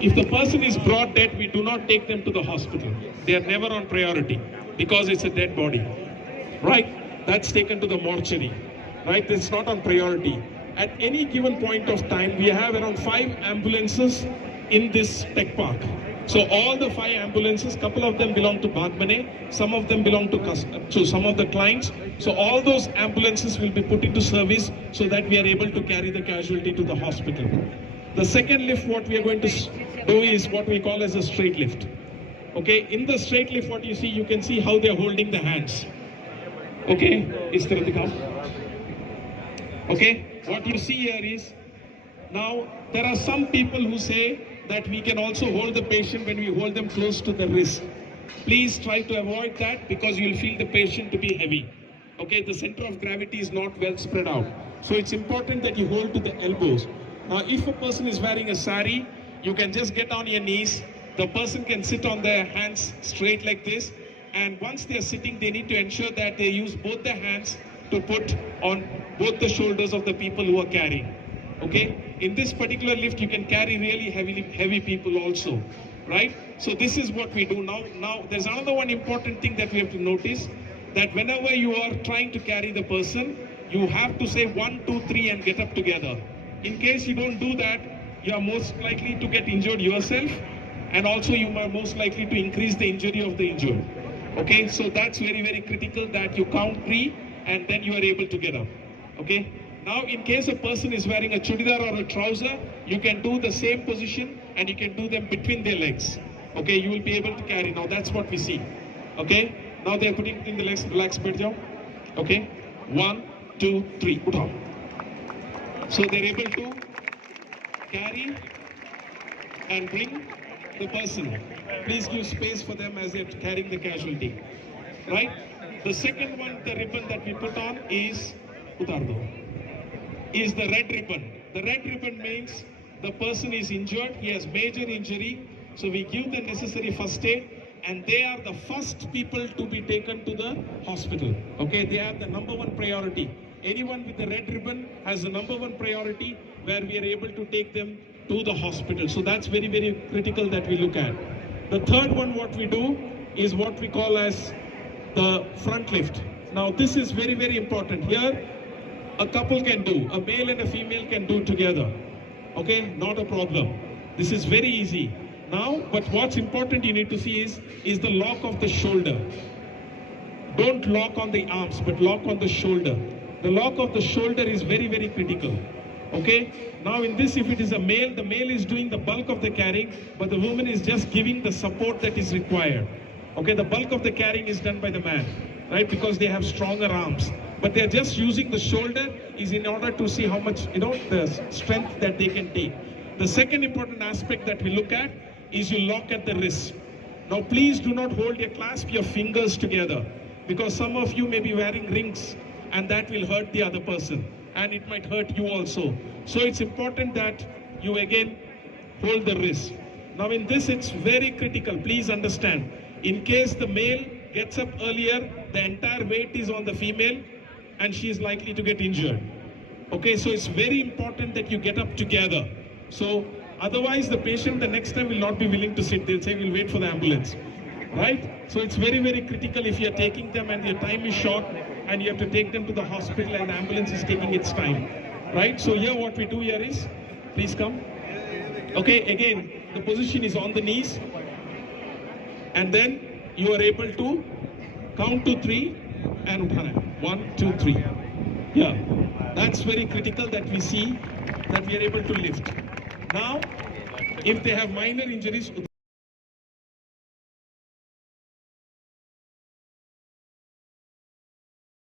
If the person is brought dead, we do not take them to the hospital. They are never on priority because it's a dead body, right? That's taken to the mortuary, right? It's not on priority. At any given point of time, we have around 5 ambulances in this tech park. So all the 5 ambulances, couple of them belong to Bagmane, some of them belong to some of the clients. So all those ambulances will be put into service so that we are able to carry the casualty to the hospital. The second lift, what we are going to do is what we call as a straight lift. Okay, in the straight lift, what you can see how they are holding the hands. Okay, is there the come? Okay, what you see here is, now there are some people who say that we can also hold the patient when we hold them close to the wrist. Please try to avoid that because you will feel the patient to be heavy. Okay, the center of gravity is not well spread out. So it's important that you hold to the elbows. Now, if a person is wearing a sari, you can just get on your knees. The person can sit on their hands straight like this. And once they are sitting, they need to ensure that they use both their hands to put on both the shoulders of the people who are carrying. Okay, in this particular lift, you can carry really heavy people also, right? So this is what we do now. Now, there's another one important thing that we have to notice, that whenever you are trying to carry the person, you have to say 1, 2, 3 and get up together. In case you don't do that, you are most likely to get injured yourself, and also you are most likely to increase the injury of the injured. Okay, so that's very, very critical that you count 3 and then you are able to get up. Okay. Now, in case a person is wearing a chudidar or a trouser, you can do the same position and you can do them between their legs. Okay, you will be able to carry. Now, that's what we see. Okay, now they are putting it in the legs. Relax, bed down. Okay, 1, 2, 3. Utao. So they're able to carry and bring the person. Please give space for them as they're carrying the casualty. Right? The second one, the ribbon that we put on is Utardo. Is the red ribbon. The red ribbon means the person is injured, he has major injury, so we give the necessary first aid and they are the first people to be taken to the hospital. Okay, they have the #1 priority. Anyone with the red ribbon has the #1 priority where we are able to take them to the hospital. So that's very, very critical that we look at. The third one, what we do is what we call as the front lift. Now this is very, very important. Here, a couple can do, a male and a female can do together. Okay, not a problem. This is very easy. Now, but what's important you need to see is the lock of the shoulder. Don't lock on the arms, but lock on the shoulder. The lock of the shoulder is very, very critical. Okay, now in this, if it is a male, the male is doing the bulk of the carrying, but the woman is just giving the support that is required. Okay, the bulk of the carrying is done by the man, right? Because they have stronger arms. But they're just using the shoulder is in order to see how much, the strength that they can take. The second important aspect that we look at is you lock at the wrist. Now, please do not clasp your fingers together because some of you may be wearing rings and that will hurt the other person and it might hurt you also. So it's important that you again hold the wrist. Now, in this, it's very critical. Please understand. In case the male gets up earlier, the entire weight is on the female and she is likely to get injured. Okay, so it's very important that you get up together. So otherwise the patient the next time will not be willing to sit. They'll say, we'll wait for the ambulance, right? So it's very, very critical if you're taking them and your time is short and you have to take them to the hospital and the ambulance is taking its time, right? So here what we do here is, please come. Okay, again, the position is on the knees and then you are able to count to 3 and uthana. 1, 2, 3. Yeah, that's very critical that we see that we are able to lift. Now, if they have minor injuries,